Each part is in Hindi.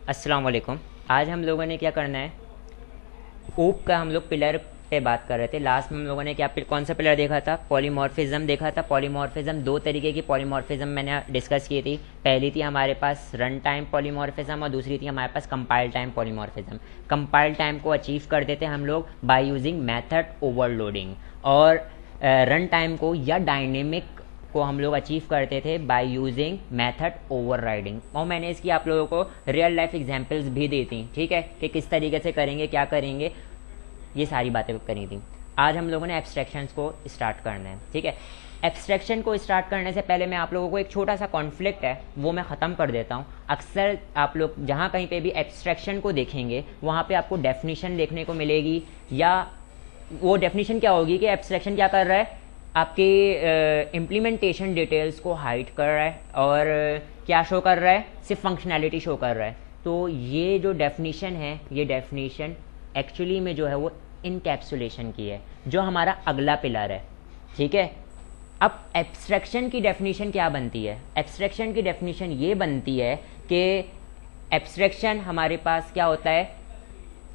अस्सलाम वालेकुम। आज हम लोगों ने क्या करना है, ऊप का हम लोग पिलर पे बात कर रहे थे। लास्ट में हम लोगों ने क्या कौन सा पिलर देखा था, पॉलीमॉर्फिज्म देखा था। पॉलीमॉर्फिज्म, दो तरीके की पॉलीमॉर्फिज्म मैंने डिस्कस की थी। पहली थी हमारे पास रन टाइम पॉलीमॉर्फिज्म और दूसरी थी हमारे पास compile time polymorphism. Compile time को अचीव करते थे हम लोग बाय यूजिंग मेथड ओवरलोडिंग, और रन टाइम को या डायनेमिक को हम लोग अचीव करते थे बाय यूजिंग मेथड ओवरराइडिंग। और मैंने इसकी आप लोगों को रियल लाइफ एग्जांपल्स भी दी थी, ठीक है, कि किस तरीके से करेंगे, क्या करेंगे, ये सारी बातें करी थी। आज हम लोगों ने एब्स्ट्रैक्शंस को स्टार्ट करना है, ठीक है। एब्स्ट्रैक्शन को स्टार्ट करने से पहले मैं आप लोगों को एक छोटा सा कॉन्फ्लिक्ट है वो मैं ख़त्म कर देता हूँ। अक्सर आप लोग जहाँ कहीं पे भी एब्स्ट्रैक्शन को देखेंगे वहाँ पे आपको डेफिनेशन देखने को मिलेगी, या वो डेफिनेशन क्या होगी कि एब्स्ट्रैक्शन क्या कर रहा है, आपके इम्प्लीमेंटेशन डिटेल्स को हाइड कर रहा है, और क्या शो कर रहा है, सिर्फ फंक्शनैलिटी शो कर रहा है। तो ये जो डेफिनेशन है, ये डेफिनेशन एक्चुअली में जो है वो इनकैप्सुलेशन की है, जो हमारा अगला पिलर है, ठीक है। अब एब्स्ट्रैक्शन की डेफिनेशन क्या बनती है, एब्स्ट्रैक्शन की डेफिनेशन ये बनती है कि एब्स्ट्रैक्शन हमारे पास क्या होता है,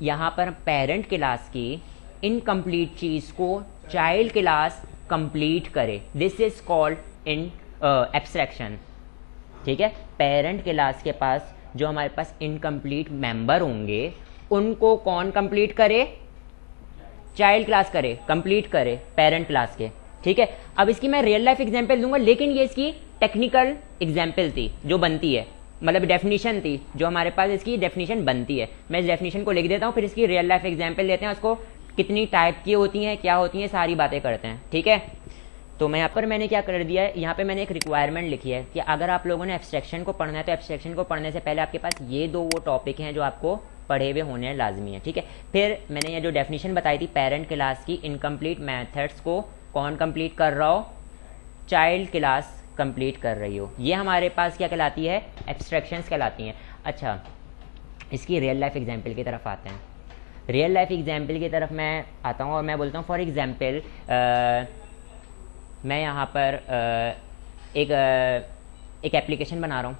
यहाँ पर पेरेंट क्लास की इनकम्प्लीट चीज़ को चाइल्ड क्लास कंप्लीट करे, this is called in abstraction, ठीक है। पेरेंट क्लास के पास जो हमारे पास इनकम्प्लीट मेंबर होंगे उनको कौन कंप्लीट करे, चाइल्ड क्लास करे, कंप्लीट करे पेरेंट क्लास के, ठीक है। अब इसकी मैं रियल लाइफ एग्जांपल दूंगा, लेकिन ये इसकी टेक्निकल एग्जांपल थी जो बनती है, मतलब डेफिनेशन थी जो हमारे पास इसकी डेफिनेशन बनती है। मैं इस डेफिनेशन को लिख देता हूँ, फिर इसकी रियल लाइफ एग्जांपल लेते हैं, उसको कितनी टाइप की होती हैं, क्या होती हैं, सारी बातें करते हैं, ठीक है। तो मैं यहाँ पर मैंने क्या कर दिया है, यहाँ पे मैंने एक रिक्वायरमेंट लिखी है कि अगर आप लोगों ने एब्स्ट्रैक्शन को पढ़ना है तो एब्स्ट्रैक्शन को पढ़ने से पहले आपके पास ये दो वो टॉपिक हैं जो आपको पढ़े हुए होने लाजमी है, ठीक है। फिर मैंने ये जो डेफिनेशन बताई थी पेरेंट क्लास की इनकम्प्लीट मेथड्स को कौन कंप्लीट कर रहा हो, चाइल्ड क्लास कंप्लीट कर रही हो, ये हमारे पास क्या कहलाती है, एब्स्ट्रैक्शंस कहलाती हैं। अच्छा, इसकी रियल लाइफ एग्जाम्पल की तरफ आते हैं। रियल लाइफ एग्जाम्पल की तरफ मैं आता हूँ और मैं बोलता हूँ फॉर एग्जाम्पल मैं यहाँ पर एक एप्लीकेशन बना रहा हूँ,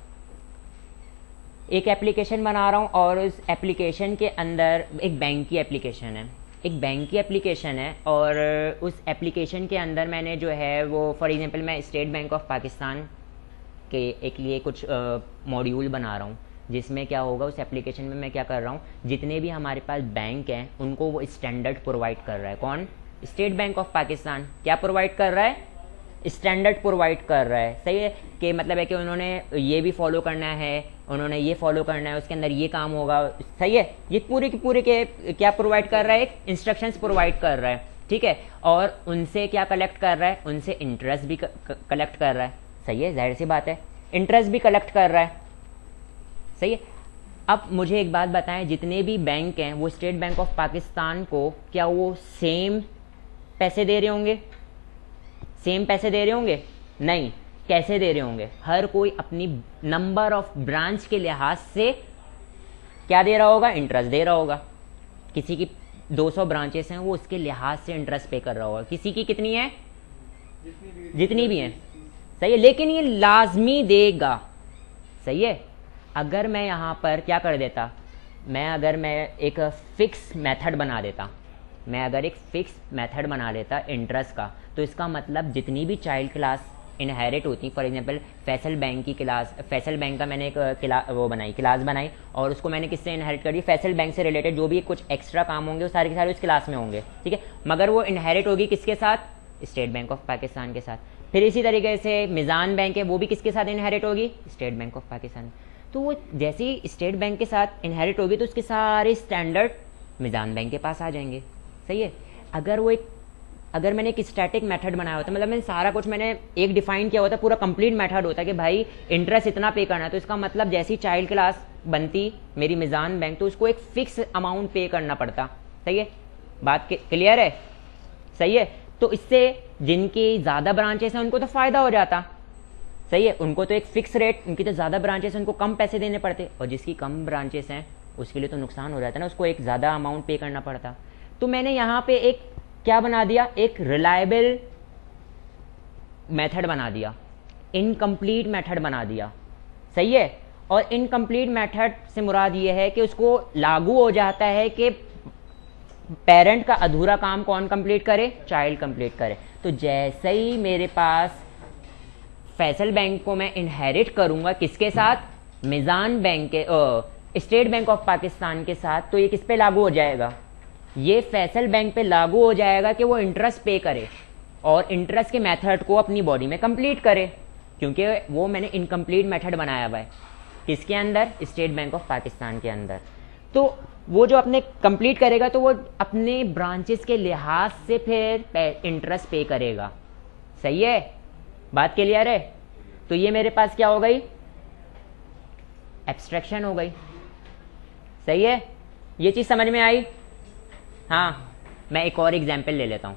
एक एप्लीकेशन बना रहा हूँ, और उस एप्लीकेशन के अंदर एक बैंक की एप्लीकेशन है, एक बैंक की एप्लीकेशन है, और उस एप्लीकेशन के अंदर मैंने जो है वो फॉर एग्जांपल मैं स्टेट बैंक ऑफ पाकिस्तान के एक लिए कुछ मॉड्यूल बना रहा हूँ, जिसमें क्या होगा उस एप्लीकेशन में मैं क्या कर रहा हूँ, जितने भी हमारे पास बैंक हैं उनको वो स्टैंडर्ड प्रोवाइड कर रहा है। कौन, स्टेट बैंक ऑफ पाकिस्तान क्या प्रोवाइड कर रहा है, स्टैंडर्ड प्रोवाइड कर रहा है, सही है। कि मतलब है कि उन्होंने ये भी फॉलो करना है, उन्होंने ये फॉलो करना है, उसके अंदर ये काम होगा, सही है। ये पूरे के पूरे के क्या प्रोवाइड कर रहा है, एक इंस्ट्रक्शंस प्रोवाइड कर रहा है, ठीक है। और उनसे क्या कलेक्ट कर रहा है, उनसे इंटरेस्ट भी कलेक्ट कर रहा है, सही है, जाहिर सी बात है, इंटरेस्ट भी कलेक्ट कर रहा है, सही है। अब मुझे एक बात बताएं, जितने भी बैंक हैं वो स्टेट बैंक ऑफ पाकिस्तान को क्या वो सेम पैसे दे रहे होंगे, सेम पैसे दे रहे होंगे, नहीं, कैसे दे रहे होंगे, हर कोई अपनी नंबर ऑफ ब्रांच के लिहाज से क्या दे रहा होगा, इंटरेस्ट दे रहा होगा। किसी की 200 ब्रांचेस हैं वो उसके लिहाज से इंटरेस्ट पे कर रहा होगा, किसी की कितनी है, जितनी भी हैं, सही है, लेकिन ये लाजमी देगा, सही है। अगर मैं यहाँ पर क्या कर देता, अगर मैं एक फिक्स मेथड बना देता, मैं अगर एक फिक्स मेथड बना लेता इंटरेस्ट का, तो इसका मतलब जितनी भी चाइल्ड क्लास इनहेरिट होती, फॉर एग्जांपल फैसल बैंक की क्लास, फैसल बैंक का मैंने एक क्लास बनाई और उसको मैंने किससे इनहेरिट कर दी, फैसल बैंक से रिलेटेड जो भी कुछ एक्स्ट्रा काम होंगे वो सारे के सारे उस क्लास में होंगे, ठीक है। मगर वो इनहेरिट होगी किसके साथ, स्टेट बैंक ऑफ पाकिस्तान के साथ। फिर इसी तरीके से मिज़ान बैंक है, वो भी किसके साथ इनहेरिट होगी, स्टेट बैंक ऑफ पाकिस्तान। तो वो जैसे ही स्टेट बैंक के साथ इनहेरिट होगी तो उसके सारे स्टैंडर्ड मिज़ान बैंक के पास आ जाएंगे, सही है। अगर मैंने एक स्टैटिक मेथड बनाया होता, मतलब मैंने सारा कुछ मैंने एक डिफाइन किया होता, पूरा कंप्लीट मेथड होता कि भाई इंटरेस्ट इतना पे करना है, तो इसका मतलब जैसी चाइल्ड क्लास बनती मेरी मिज़ान बैंक तो उसको एक फिक्स अमाउंट पे करना पड़ता, सही है, बात क्लियर है, सही है। तो इससे जिनकी ज़्यादा ब्रांचेस हैं उनको तो फ़ायदा हो जाता, सही है, उनको तो एक फिक्स रेट, उनकी तो ज़्यादा ब्रांचेस हैं उनको कम पैसे देने पड़ते, और जिसकी कम ब्रांचेस हैं उसके लिए तो नुकसान हो जाता है ना, उसको एक ज़्यादा अमाउंट पे करना पड़ता। तो मैंने यहाँ पे एक क्या बना दिया, एक रिलायबल मेथड बना दिया, इनकम्प्लीट मेथड बना दिया, सही है। और इनकम्प्लीट मेथड से मुराद ये है कि उसको लागू हो जाता है कि पेरेंट का अधूरा काम कौन कंप्लीट करे, चाइल्ड कंप्लीट करे। तो जैसे ही मेरे पास फैसल बैंक को मैं इनहेरिट करूंगा किसके साथ, मिजान बैंक के स्टेट बैंक ऑफ पाकिस्तान के साथ, तो ये किस पे लागू हो जाएगा, ये फैसल बैंक पे लागू हो जाएगा कि वो इंटरेस्ट पे करे और इंटरेस्ट के मेथड को अपनी बॉडी में कंप्लीट करे, क्योंकि वो मैंने इनकम्प्लीट मेथड बनाया हुआ है किसके अंदर, स्टेट बैंक ऑफ पाकिस्तान के अंदर। तो वो जो अपने कंप्लीट करेगा तो वो अपने ब्रांचेस के लिहाज से फिर इंटरेस्ट पे करेगा। सही है, बात क्लियर है। तो ये मेरे पास क्या हो गई, एब्स्ट्रैक्शन हो गई। सही है, ये चीज समझ में आई। हाँ, मैं एक और एग्जांपल ले लेता हूं,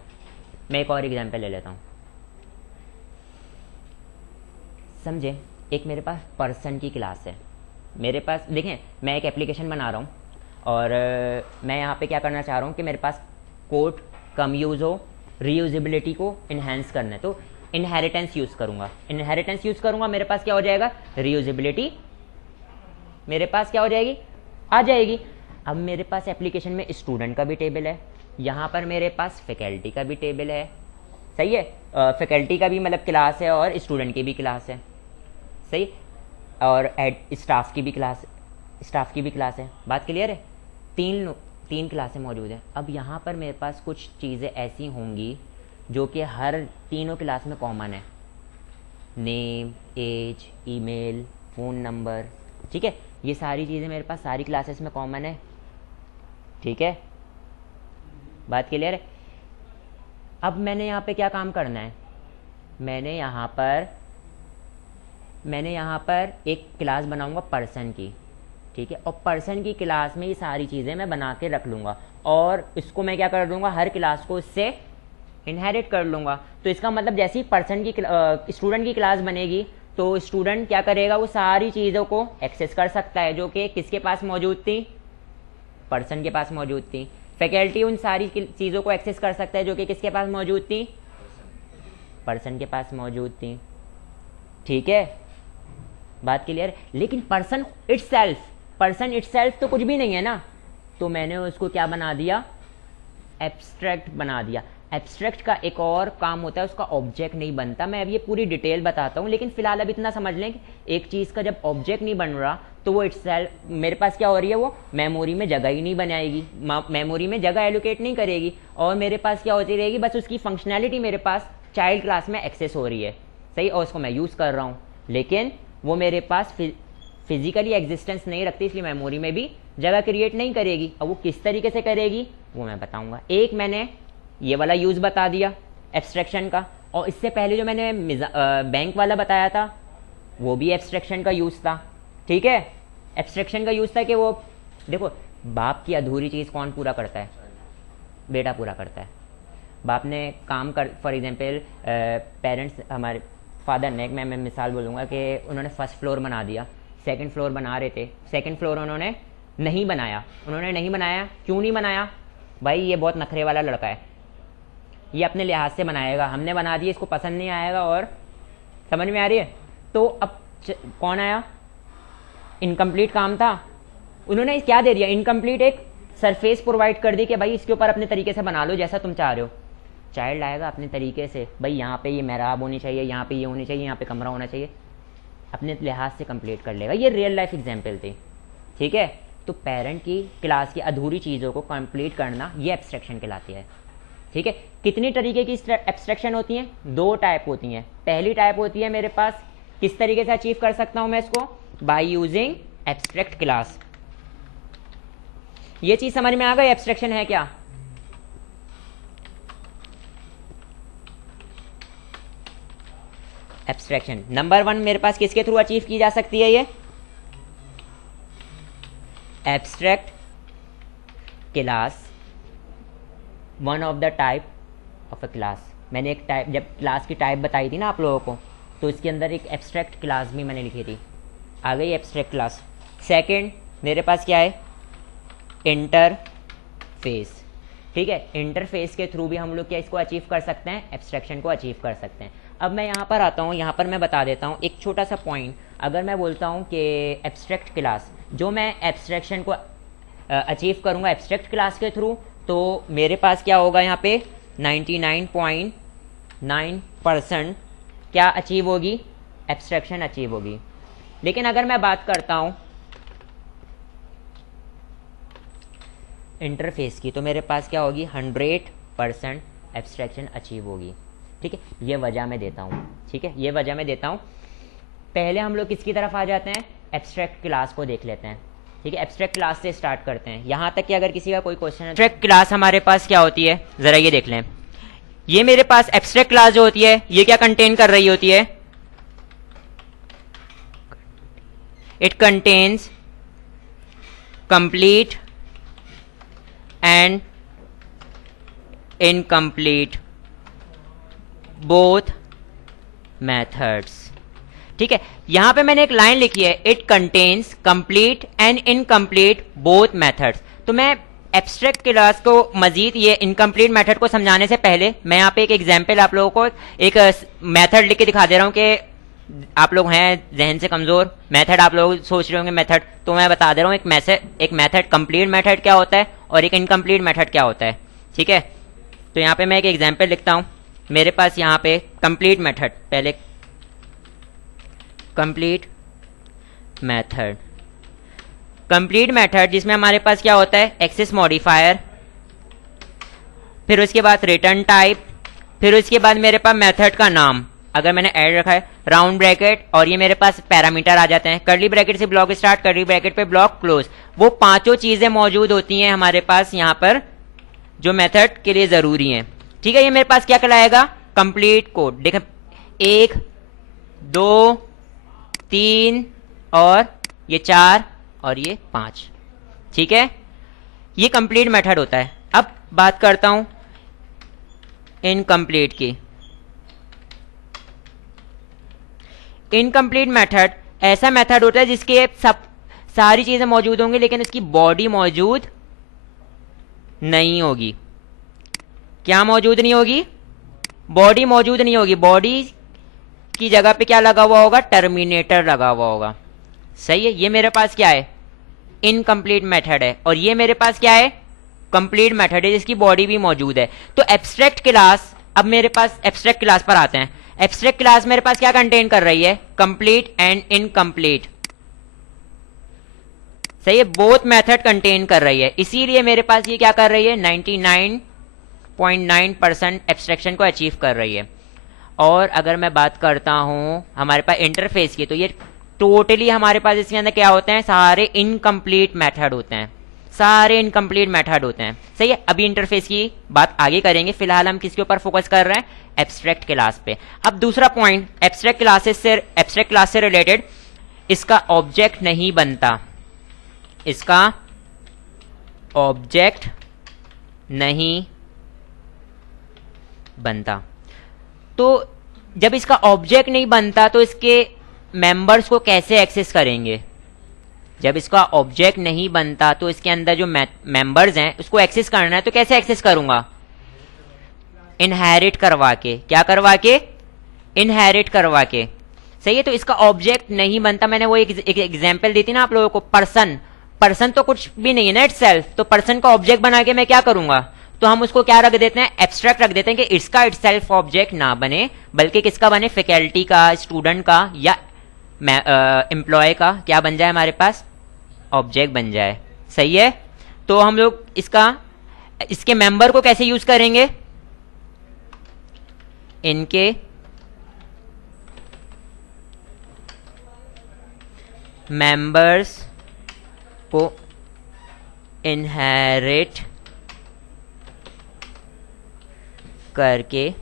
समझे। एक मेरे पास पर्सन की क्लास है, मेरे पास देखें मैं एक एप्लीकेशन बना रहा हूँ और मैं यहाँ पे क्या करना चाह रहा हूँ कि मेरे पास कोड कम यूज़ हो, रीयूजेबिलिटी को इन्हेंस करना है, तो इनहेरिटेंस यूज़ करूँगा, मेरे पास क्या हो जाएगा, रीयूजेबिलिटी मेरे पास क्या हो जाएगी, आ जाएगी। अब मेरे पास एप्लीकेशन में स्टूडेंट का भी टेबल है, यहाँ पर मेरे पास फैकल्टी का भी टेबल है। सही है, फैकल्टी का भी मतलब क्लास है और स्टूडेंट की भी क्लास है। सही, और स्टाफ की भी क्लास है। बात क्लियर है, तीन क्लासें मौजूद हैं। अब यहाँ पर मेरे पास कुछ चीज़ें ऐसी होंगी जो कि हर तीनों क्लास में कॉमन है, name, age, email, phone number. ठीक है, ये सारी चीज़ें मेरे पास सारी क्लासेस में कॉमन है। ठीक है, बात क्लियर है। अब मैंने यहाँ पे क्या काम करना है, मैंने यहाँ पर एक क्लास बनाऊंगा पर्सन की। ठीक है, और पर्सन की क्लास में ये सारी चीज़ें मैं बना के रख लूँगा और इसको मैं क्या कर दूँगा, हर क्लास को इससे इनहेरिट कर लूँगा। तो इसका मतलब जैसे ही पर्सन की स्टूडेंट की क्लास बनेगी तो स्टूडेंट क्या करेगा, वो सारी चीज़ों को एक्सेस कर सकता है जो कि किसके पास मौजूद थी, पर्सन के पास मौजूद थी। फैकल्टी उन सारी चीज़ों को एक्सेस कर सकता है जो कि किसके पास मौजूद थी, पर्सन के पास मौजूद थी। ठीक है, बात क्लियर। लेकिन पर्सन इटसेल्फ तो कुछ भी नहीं है ना, तो मैंने उसको क्या बना दिया, एब्स्ट्रैक्ट बना दिया। एब्स्ट्रैक्ट का एक और काम होता है, उसका ऑब्जेक्ट नहीं बनता। मैं अब ये पूरी डिटेल बताता हूँ, लेकिन फिलहाल अब इतना समझ लें कि एक चीज़ का जब ऑब्जेक्ट नहीं बन रहा तो वो इटसेल्फ मेरे पास क्या हो रही है, वो मेमोरी में जगह ही नहीं बनाएगी, मेमोरी में जगह एलोकेट नहीं करेगी और मेरे पास क्या होती रहेगी, बस उसकी फंक्शनैलिटी मेरे पास चाइल्ड क्लास में एक्सेस हो रही है। सही, और उसको मैं यूज़ कर रहा हूँ, लेकिन वो मेरे पास फिजिकली एग्जिस्टेंस नहीं रखती, इसलिए मेमोरी में भी जगह क्रिएट नहीं करेगी। अब वो किस तरीके से करेगी वो मैं बताऊंगा। एक मैंने ये वाला यूज़ बता दिया एब्स्ट्रैक्शन का, और इससे पहले जो मैंने बैंक वाला बताया था वो भी एब्स्ट्रैक्शन का यूज़ था। ठीक है, एब्स्ट्रैक्शन का यूज़ था कि वो देखो, बाप की अधूरी चीज़ कौन पूरा करता है, बेटा पूरा करता है। बाप ने काम कर, फॉर एग्जांपल पेरेंट्स, हमारे फादर ने, मैं मिसाल बोलूँगा कि उन्होंने फर्स्ट फ्लोर बना दिया, सेकंड फ्लोर बना रहे थे, सेकंड फ्लोर उन्होंने नहीं बनाया। क्यों नहीं बनाया, भाई ये बहुत नखरे वाला लड़का है, ये अपने लिहाज से बनाएगा, हमने बना दिया, इसको पसंद नहीं आएगा। और समझ में आ रही है। तो अब कौन आया, इनकम्प्लीट काम था, उन्होंने क्या दे दिया, इनकम्प्लीट एक सरफेस प्रोवाइड कर दी कि भाई इसके ऊपर अपने तरीके से बना लो जैसा तुम चाह रहे हो। चाइल्ड आएगा अपने तरीके से, भाई यहाँ पे ये मेहराब होनी चाहिए, यहाँ पे ये होनी चाहिए, यहाँ पे कमरा होना चाहिए, अपने लिहाज से कंप्लीट कर लेगा। ये रियल लाइफ एग्जांपल थी। ठीक है, तो पेरेंट की क्लास की अधूरी चीज़ों को कंप्लीट करना ये एब्स्ट्रैक्शन कहलाती है। ठीक है, कितनी तरीके की एब्स्ट्रैक्शन होती हैं, दो टाइप होती हैं। पहली टाइप होती है मेरे पास, किस तरीके से अचीव कर सकता हूं मैं इसको, बाय यूजिंग एब्स्ट्रैक्ट क्लास। ये चीज समझ में आ गई एब्स्ट्रैक्शन है क्या। एब्स्ट्रैक्शन नंबर 1 मेरे पास किसके थ्रू अचीव की जा सकती है, ये abstract class, one of the type of a class. मैंने एक टाइप, जब क्लास की टाइप बताई थी ना आप लोगों को, तो इसके अंदर एक एब्स्ट्रैक्ट क्लास भी मैंने लिखी थी, आ गई एब्स्ट्रैक्ट क्लास। सेकंड मेरे पास क्या है, इंटरफेस। ठीक है, इंटरफेस के थ्रू भी हम लोग क्या इसको अचीव कर सकते हैं, एब्स्ट्रैक्शन को अचीव कर सकते हैं। अब मैं यहाँ पर आता हूँ, यहाँ पर मैं बता देता हूँ एक छोटा सा पॉइंट। अगर मैं बोलता हूँ कि एब्स्ट्रैक्ट क्लास, जो मैं एब्स्ट्रैक्शन को अचीव करूँगा एब्स्ट्रैक्ट क्लास के थ्रू, तो मेरे पास क्या होगा यहाँ पे 99.9% क्या अचीव होगी, एब्स्ट्रैक्शन अचीव होगी। लेकिन अगर मैं बात करता हूँ इंटरफेस की, तो मेरे पास क्या होगी 100% एब्स्ट्रैक्शन अचीव होगी। ठीक है, ये वजह मैं देता हूँ। ठीक है, ये वजह मैं देता हूँ। पहले हम लोग किसकी तरफ आ जाते हैं, एब्स्ट्रैक्ट क्लास को देख लेते हैं। ठीक है, एब्स्ट्रैक्ट क्लास से स्टार्ट करते हैं, यहाँ तक कि अगर किसी का कोई क्वेश्चन है। एब्स्ट्रैक्ट क्लास हमारे पास क्या होती है, ज़रा ये देख लें। ये मेरे पास एब्स्ट्रैक्ट क्लास जो होती है, ये क्या कंटेन कर रही होती है, it contains complete and incomplete both methods. ठीक है, यहां पे मैंने एक लाइन लिखी है, it contains complete and incomplete both methods. तो मैं एब्स्ट्रैक्ट क्लास को मजीद ये इनकम्प्लीट मेथड को समझाने से पहले मैं यहाँ पे एक एग्जांपल आप लोगों को एक मेथड लिख के दिखा दे रहा हूँ कि आप लोग हैं जहन से कमजोर, मेथड आप लोग सोच रहे होंगे मेथड, तो मैं बता दे रहा हूँ एक मेथड कंप्लीट मेथड क्या होता है और एक इनकम्प्लीट मेथड क्या होता है। ठीक है, तो यहाँ पे मैं एक एग्जांपल लिखता हूँ। मेरे पास यहाँ पे कंप्लीट मेथड, पहले कंप्लीट मेथड जिसमें हमारे पास क्या होता है, एक्सेस मॉडिफायर, फिर उसके बाद रिटर्न टाइप, फिर उसके बाद मेरे पास मेथड का नाम, अगर मैंने ऐड रखा है राउंड ब्रैकेट, और ये मेरे पास पैरामीटर आ जाते हैं, कर्ली ब्रैकेट से ब्लॉक स्टार्ट, कर्ली ब्रैकेट पे ब्लॉक क्लोज। वो पांचों चीजें मौजूद होती हैं हमारे पास यहाँ पर जो मेथड के लिए जरूरी हैं। ठीक है, ये मेरे पास क्या कहलाएगा, कंप्लीट कोड। देखें 1 2 3 और ये 4 और ये 5। ठीक है, ये कंप्लीट मेथड होता है। अब बात करता हूं इनकम्प्लीट की। इनकम्प्लीट मेथड ऐसा मेथड होता है जिसके सब सारी चीजें मौजूद होंगी लेकिन उसकी बॉडी मौजूद नहीं होगी। क्या मौजूद नहीं होगी, बॉडी मौजूद नहीं होगी। बॉडी की जगह पे क्या लगा हुआ होगा, टर्मिनेटर लगा हुआ होगा। सही है, ये मेरे पास क्या है, इनकम्प्लीट मेथड है, और ये मेरे पास क्या है, कंप्लीट मेथड है जिसकी बॉडी भी मौजूद है। तो एब्स्ट्रैक्ट क्लास, अब मेरे पास एब्स्ट्रैक्ट क्लास पर आते हैं। एब्स्ट्रैक्ट क्लास मेरे पास क्या कंटेन कर रही है, कंप्लीट एंड इनकम्प्लीट। सही है, बोथ मेथड कंटेन कर रही है, इसीलिए मेरे पास ये क्या कर रही है, 99.9% एब्स्ट्रैक्शन को अचीव कर रही है। और अगर मैं बात करता हूं हमारे पास इंटरफेस की, तो ये टोटली हमारे पास इसके अंदर क्या होते हैं, सारे इनकम्प्लीट मेथड होते हैं, सारे इनकम्प्लीट मेथड होते हैं। सही है, अभी इंटरफेस की बात आगे करेंगे, फिलहाल हम किसके ऊपर फोकस कर रहे हैं, एब्स्ट्रैक्ट क्लास पे। अब दूसरा पॉइंट, एब्स्ट्रैक्ट क्लास से रिलेटेड, इसका ऑब्जेक्ट नहीं बनता, इसका ऑब्जेक्ट नहीं बनता। तो जब इसका ऑब्जेक्ट नहीं बनता तो इसके मेंबर्स को कैसे एक्सेस करेंगे। जब इसका ऑब्जेक्ट नहीं बनता तो इसके अंदर जो मेंबर्स हैं उसको एक्सेस करना है, तो कैसे एक्सेस करूंगा, इनहेरिट करवा के। क्या करवा के, इनहेरिट करवा के। सही है, तो इसका ऑब्जेक्ट नहीं बनता। मैंने वो एक एग्जांपल दी थी ना आप लोगों को, पर्सन तो कुछ भी नहीं है ना, इट सेल्फ, तो पर्सन का ऑब्जेक्ट बना के मैं क्या करूंगा, तो हम उसको क्या रख देते हैं, एब्स्ट्रैक्ट रख देते हैं कि इसका इट सेल्फ ऑब्जेक्ट ना बने, बल्कि किसका बने, फैकल्टी का, स्टूडेंट का या एम्प्लॉय का क्या बन जाए, हमारे पास ऑब्जेक्ट बन जाए। सही है, तो हम लोग इसके मेंबर को कैसे यूज करेंगे, इनके मेंबर्स को इनहेरिट करके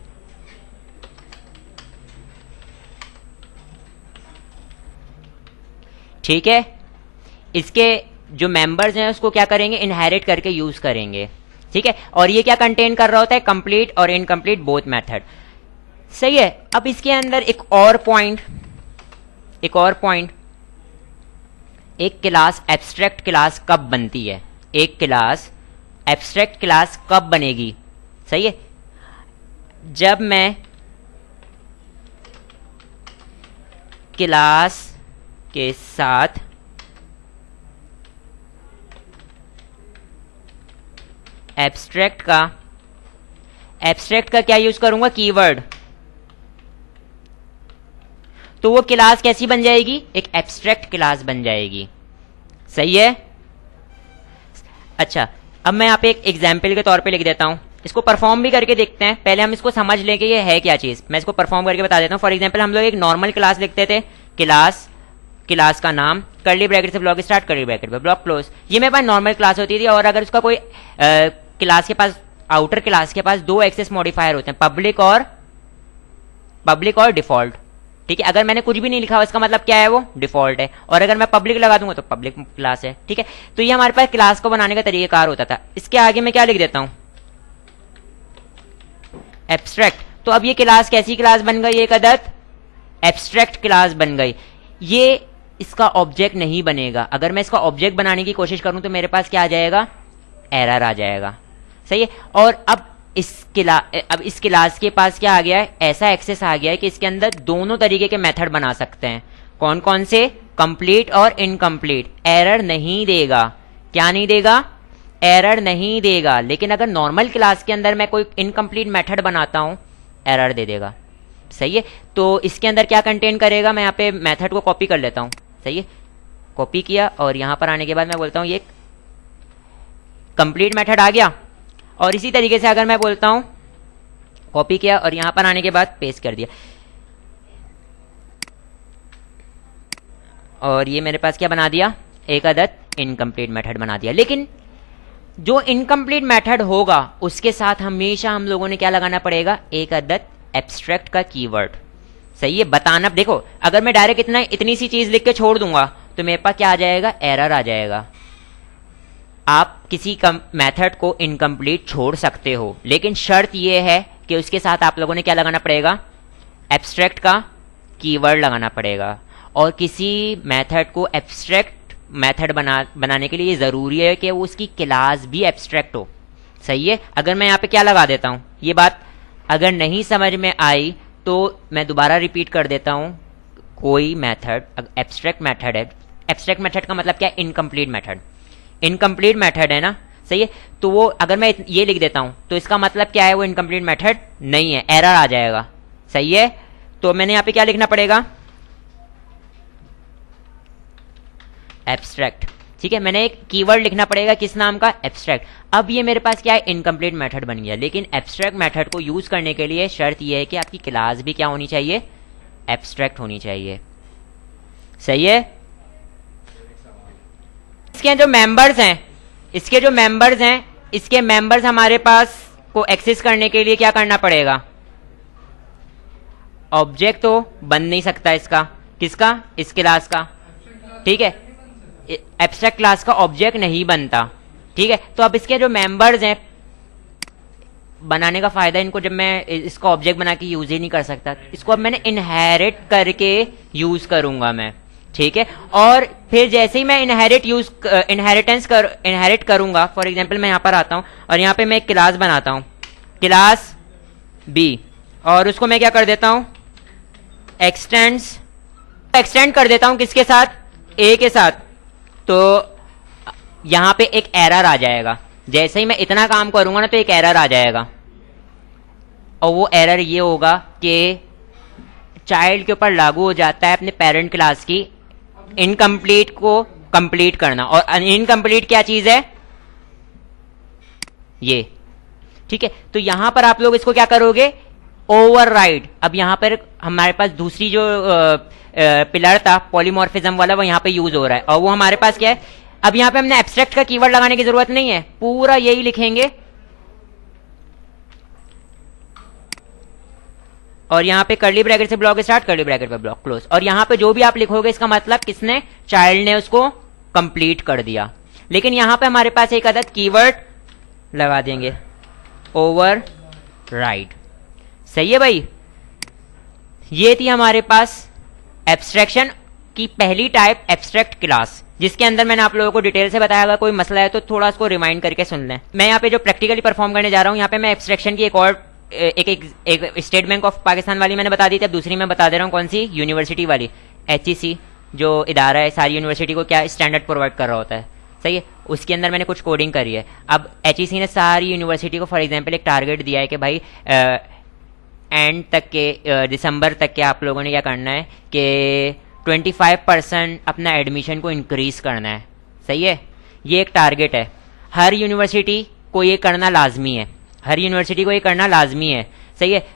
ठीक है, इसके जो मेंबर्स हैं उसको क्या करेंगे, इनहेरिट करके यूज करेंगे। ठीक है, और ये क्या कंटेन कर रहा होता है, कंप्लीट और इनकम्प्लीट बोथ मेथड। सही है, अब इसके अंदर एक और पॉइंट, एक क्लास एब्स्ट्रैक्ट क्लास कब बनती है, एक क्लास एब्स्ट्रैक्ट क्लास कब बनेगी। सही है, जब मैं क्लास के साथ एब्स्ट्रैक्ट का क्या यूज करूंगा, कीवर्ड, तो वो क्लास कैसी बन जाएगी, एक एब्स्ट्रैक्ट क्लास बन जाएगी। सही है। अच्छा, अब मैं यहाँ पे एक एग्जाम्पल के तौर पे लिख देता हूं, इसको परफॉर्म भी करके देखते हैं। पहले हम इसको समझ लें कि ये है क्या चीज। मैं इसको परफॉर्म करके बता देता हूं। फॉर एग्जाम्पल हम लोग एक नॉर्मल क्लास लिखते थे, क्लास का नाम, कर्ली ब्रैकेट से ब्लॉक स्टार्ट, कर्ली ब्रैकेट पे ब्लॉक क्लोज। ये मेरे पास नॉर्मल क्लास होती थी। और अगर उसका कोई क्लास के पास, आउटर क्लास के पास दो एक्सेस मॉडिफायर होते हैं, पब्लिक और डिफॉल्ट। ठीक है, अगर मैंने कुछ भी नहीं लिखा इसका मतलब क्या है, वो डिफॉल्ट है। और अगर मैं पब्लिक लगा दूंगा तो पब्लिक क्लास है। ठीक है, तो ये हमारे पास क्लास को बनाने का तरीकेकार होता था। इसके आगे मैं क्या लिख देता हूं, एब्स्ट्रैक्ट। तो अब ये क्लास कैसी क्लास बन गई, एक अदद एब्स्ट्रैक्ट क्लास बन गई। ये इसका ऑब्जेक्ट नहीं बनेगा। अगर मैं इसका ऑब्जेक्ट बनाने की कोशिश करूं तो मेरे पास क्या आ जाएगा, एरर आ जाएगा। सही है। और अब इस क्लास के पास क्या आ गया है, ऐसा एक्सेस आ गया है कि इसके अंदर दोनों तरीके के मेथड बना सकते हैं। कौन कौन से, कंप्लीट और इनकम्प्लीट। एरर नहीं देगा, क्या नहीं देगा, एरर नहीं देगा। लेकिन अगर नॉर्मल क्लास के अंदर मैं कोई इनकम्प्लीट मेथड बनाता हूं, एरर दे देगा। सही है। तो इसके अंदर क्या कंटेन करेगा, मैं यहाँ पे मेथड को कॉपी कर लेता हूं। सही है, कॉपी किया और यहां पर आने के बाद मैं बोलता हूं ये कंप्लीट मेथड आ गया। और इसी तरीके से अगर मैं बोलता हूं, कॉपी किया और यहां पर आने के बाद पेस्ट कर दिया, और ये मेरे पास क्या बना दिया, एक अदद इनकम्प्लीट मेथड बना दिया। लेकिन जो इनकम्प्लीट मेथड होगा उसके साथ हमेशा हम लोगों ने क्या लगाना पड़ेगा, एक अदद एब्स्ट्रैक्ट का कीवर्ड। सही है, बताना। देखो, अगर मैं डायरेक्ट इतनी सी चीज लिख के छोड़ दूंगा तो मेरे पास क्या आ जाएगा, एरर आ जाएगा। आप किसी मेथड को इनकम्प्लीट छोड़ सकते हो, लेकिन शर्त यह है कि उसके साथ आप लोगों ने क्या लगाना पड़ेगा, एब्स्ट्रैक्ट का कीवर्ड लगाना पड़ेगा। और किसी मेथड को एब्स्ट्रैक्ट मेथड बनाने के लिए ये जरूरी है कि वो उसकी क्लास भी एब्स्ट्रैक्ट हो। सही है। अगर मैं यहाँ पे क्या लगा देता हूँ, ये बात अगर नहीं समझ में आई तो मैं दोबारा रिपीट कर देता हूँ। कोई मेथड एब्स्ट्रैक्ट मेथड है, एब्स्ट्रैक्ट मेथड का मतलब क्या है, इनकम्प्लीट मेथड। इनकम्प्लीट मेथड है ना, सही है। तो वो अगर मैं ये लिख देता हूं तो इसका मतलब क्या है, वो इनकम्प्लीट मेथड नहीं है, एरर आ जाएगा। सही है। तो मैंने यहां पे क्या लिखना पड़ेगा, एब्स्ट्रैक्ट। ठीक है, मैंने एक कीवर्ड लिखना पड़ेगा, किस नाम का, एब्स्ट्रैक्ट। अब ये मेरे पास क्या है, इनकम्प्लीट मेथड बन गया। लेकिन एब्स्ट्रैक्ट मेथड को यूज करने के लिए शर्त यह है कि आपकी क्लास भी क्या होनी चाहिए, एब्स्ट्रैक्ट होनी चाहिए। सही है। इसके जो मेंबर्स हैं, इसके मेंबर्स हमारे पास को एक्सेस करने के लिए क्या करना पड़ेगा, ऑब्जेक्ट तो बन नहीं सकता इसका, किसका, इस क्लास का। ठीक है, एब्स्ट्रैक्ट क्लास का ऑब्जेक्ट नहीं बनता। ठीक है, तो अब इसके जो मेंबर्स हैं, बनाने का फायदा इनको, जब मैं इसका ऑब्जेक्ट बना के यूज ही नहीं कर सकता, इसको अब मैंने इनहेरिट करके यूज करूंगा मैं। ठीक है, और फिर जैसे ही मैं इनहेरिट करूंगा, फॉर एग्जांपल मैं यहां पर आता हूं और यहां पे मैं एक क्लास बनाता हूं, क्लास बी, और उसको मैं क्या कर देता हूं, एक्सटेंड कर देता हूं, किसके साथ, ए के साथ। तो यहां पे एक एरर आ जाएगा। जैसे ही मैं इतना काम करूंगा ना तो एक एरर आ जाएगा, और वो एरर ये होगा कि चाइल्ड के ऊपर लागू हो जाता है अपने पेरेंट क्लास की इनकम्प्लीट को कंप्लीट करना। और इनकम्प्लीट क्या चीज है, ये। ठीक है, तो यहां पर आप लोग इसको क्या करोगे, ओवरराइड। अब यहां पर हमारे पास दूसरी जो पिलर था पॉलीमॉर्फिज्म वाला, वो यहां पे यूज हो रहा है, और वो हमारे पास क्या है, अब यहां पे हमने एब्स्ट्रैक्ट का कीवर्ड लगाने की जरूरत नहीं है, पूरा यही लिखेंगे, और यहां पे कर्ली ब्रैकेट से ब्लॉक स्टार्ट, कर्ली ब्रैकेट पे ब्लॉक क्लोज। और यहां पे जो भी आप लिखोगे इसका मतलब किसने, चाइल्ड ने उसको कंप्लीट कर दिया। लेकिन यहां पे हमारे पास एक अदद कीवर्ड लगा देंगे, ओवरराइड। सही है भाई, ये थी हमारे पास एब्स्ट्रैक्शन की पहली टाइप, एब्स्ट्रैक्ट क्लास, जिसके अंदर मैंने आप लोगों को डिटेल से बताया। अगर कोई मसला है तो थोड़ा उसको रिमाइंड करके सुन लें। मैं यहाँ पे जो प्रैक्टिकली परफॉर्म करने जा रहा हूँ, यहाँ पे मैं एब्स्ट्रैक्शन की एक स्टेट बैंक ऑफ पाकिस्तान वाली मैंने बता दी थी, अब दूसरी मैं बता दे रहा हूँ, कौन सी, यूनिवर्सिटी वाली, HEC जो इदारा है सारी यूनिवर्सिटी को क्या स्टैंडर्ड प्रोवाइड कर रहा होता है, सही है, उसके अंदर मैंने कुछ कोडिंग करी है। अब एचईसी ने सारी यूनिवर्सिटी को फॉर एग्जांपल एक टारगेट दिया है कि भाई एंड तक के दिसंबर तक के आप लोगों ने क्या करना है कि 25% अपना एडमिशन को इंक्रीज़ करना है, सही है, ये एक टारगेट है। हर यूनिवर्सिटी को ये करना लाजमी है, हर यूनिवर्सिटी को ये करना लाजमी है, सही है।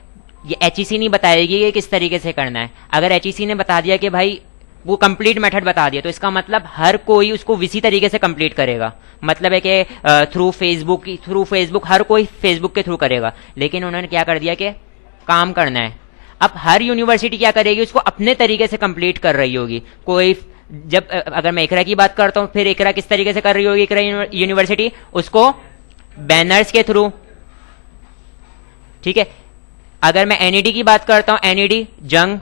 ये एचईसी नहीं बताएगी कि किस तरीके से करना है। अगर एचईसी ने बता दिया कि भाई वो कंप्लीट मेथड बता दिया, तो इसका मतलब हर कोई उसको इसी तरीके से कंप्लीट करेगा। मतलब है कि थ्रू फेसबुक हर कोई फेसबुक के थ्रू करेगा, लेकिन उन्होंने क्या कर दिया कि काम करना है। अब हर यूनिवर्सिटी क्या करेगी, उसको अपने तरीके से कंप्लीट कर रही होगी। कोई जब अगर मैं इकरा की बात करता हूँ, फिर इकरा किस तरीके से कर रही होगी, इकरा यूनिवर्सिटी उसको बैनर्स के थ्रू, ठीक है। अगर मैं एनईडी की बात करता हूँ, एनईडी जंग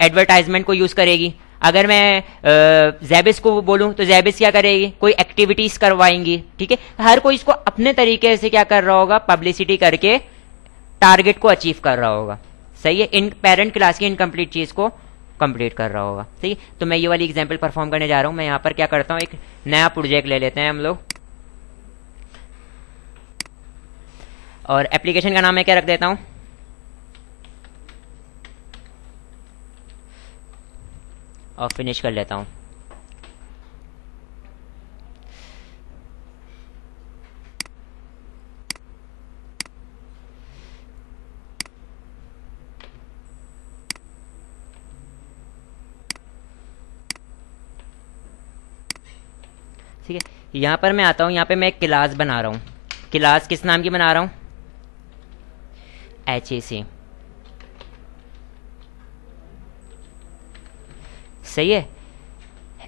एडवर्टाइजमेंट को यूज करेगी। अगर मैं जैबिस को बोलूं तो जैबिस क्या करेगी, कोई एक्टिविटीज करवाएंगी, ठीक है। हर कोई इसको अपने तरीके से क्या कर रहा होगा, पब्लिसिटी करके टारगेट को अचीव कर रहा होगा, सही है। इन पेरेंट क्लास की इनकम्प्लीट चीज को कंप्लीट कर रहा होगा, सही है। तो मैं ये वाली एग्जांपल परफॉर्म करने जा रहा हूं। मैं यहाँ पर क्या करता हूँ, एक नया प्रोजेक्ट ले लेते हैं हम लोग, और एप्लीकेशन का नाम मैं क्या रख देता हूँ, और फिनिश कर लेता हूँ। ठीक है, यहाँ पर मैं आता हूँ, यहाँ पे मैं एक क्लास बना रहा हूँ। क्लास किस नाम की बना रहा हूँ, HAC, सही है।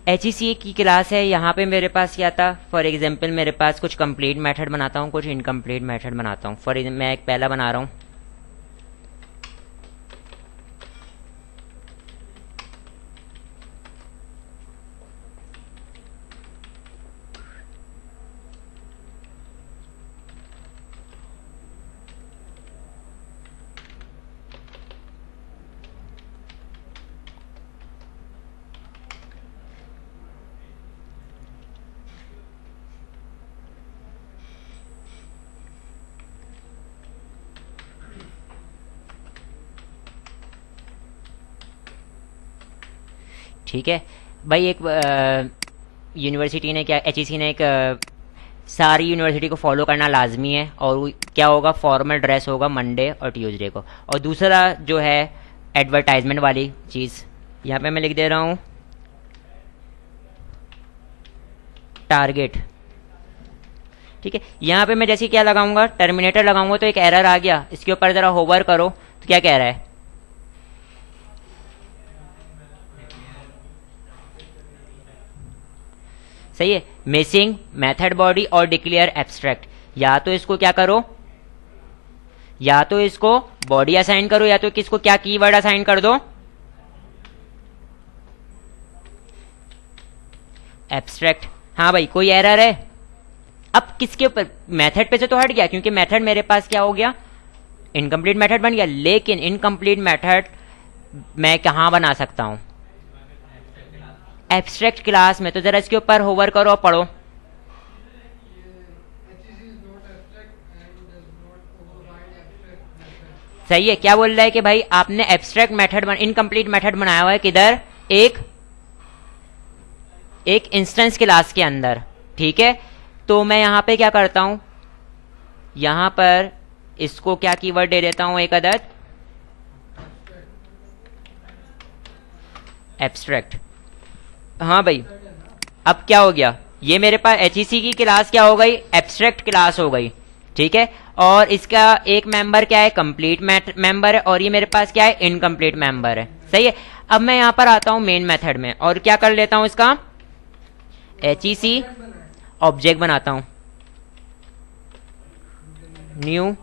HEC की क्लास है। यहाँ पे मेरे पास क्या था, फॉर एग्जांपल मेरे पास कुछ कंप्लीट मेथड बनाता हूँ, कुछ इनकम्प्लीट मेथड बनाता हूँ। फॉर मैं एक पहला बना रहा हूँ, ठीक है भाई। एक यूनिवर्सिटी ने क्या, HEC ने एक सारी यूनिवर्सिटी को फॉलो करना लाजमी है, और क्या होगा, फॉर्मल ड्रेस होगा मंडे और ट्यूसडे को। और दूसरा जो है एडवर्टाइजमेंट वाली चीज़, यहाँ पे मैं लिख दे रहा हूँ टारगेट, ठीक है। यहाँ पे मैं जैसे क्या लगाऊंगा, टर्मिनेटर लगाऊंगा, तो एक एरर आ गया। इसके ऊपर ज़रा होवर करो तो क्या कह रहा है, सही है, मिसिंग मेथड बॉडी और डिक्लेयर एब्स्ट्रैक्ट। या तो इसको क्या करो, या तो इसको बॉडी असाइन करो, या तो किसको क्या कीवर्ड असाइन कर दो, एब्स्ट्रैक्ट। हाँ भाई, कोई एरर है। अब किसके ऊपर, मेथड पे से तो हट गया, क्योंकि मेथड मेरे पास क्या हो गया, इनकम्प्लीट मेथड बन गया। लेकिन इनकम्प्लीट मेथड मैं कहाँ बना सकता हूं, एब्स्ट्रैक्ट क्लास में। तो जरा इसके ऊपर होवर करो और पढ़ो। सही है, क्या बोल रहा है कि भाई आपने एब्स्ट्रैक्ट मेथड इनकम्प्लीट मेथड बनाया हुआ है, किधर, एक इंस्टेंस क्लास के अंदर, ठीक है। तो मैं यहां पे क्या करता हूं, यहां पर इसको क्या कीवर्ड दे देता हूं, एक अदद एब्स्ट्रैक्ट। हाँ भाई, अब क्या हो गया, ये मेरे पास HEC की क्लास क्या हो गई, एब्स्ट्रैक्ट क्लास हो गई, ठीक है। और इसका एक मेंबर क्या है, कंप्लीट मेंबर है, और ये मेरे पास क्या है, इनकम्प्लीट मेंबर है, सही है। अब मैं यहां पर आता हूं मेन मेथड में, और क्या कर लेता हूं, इसका HEC ऑब्जेक्ट बनाता हूं, न्यू,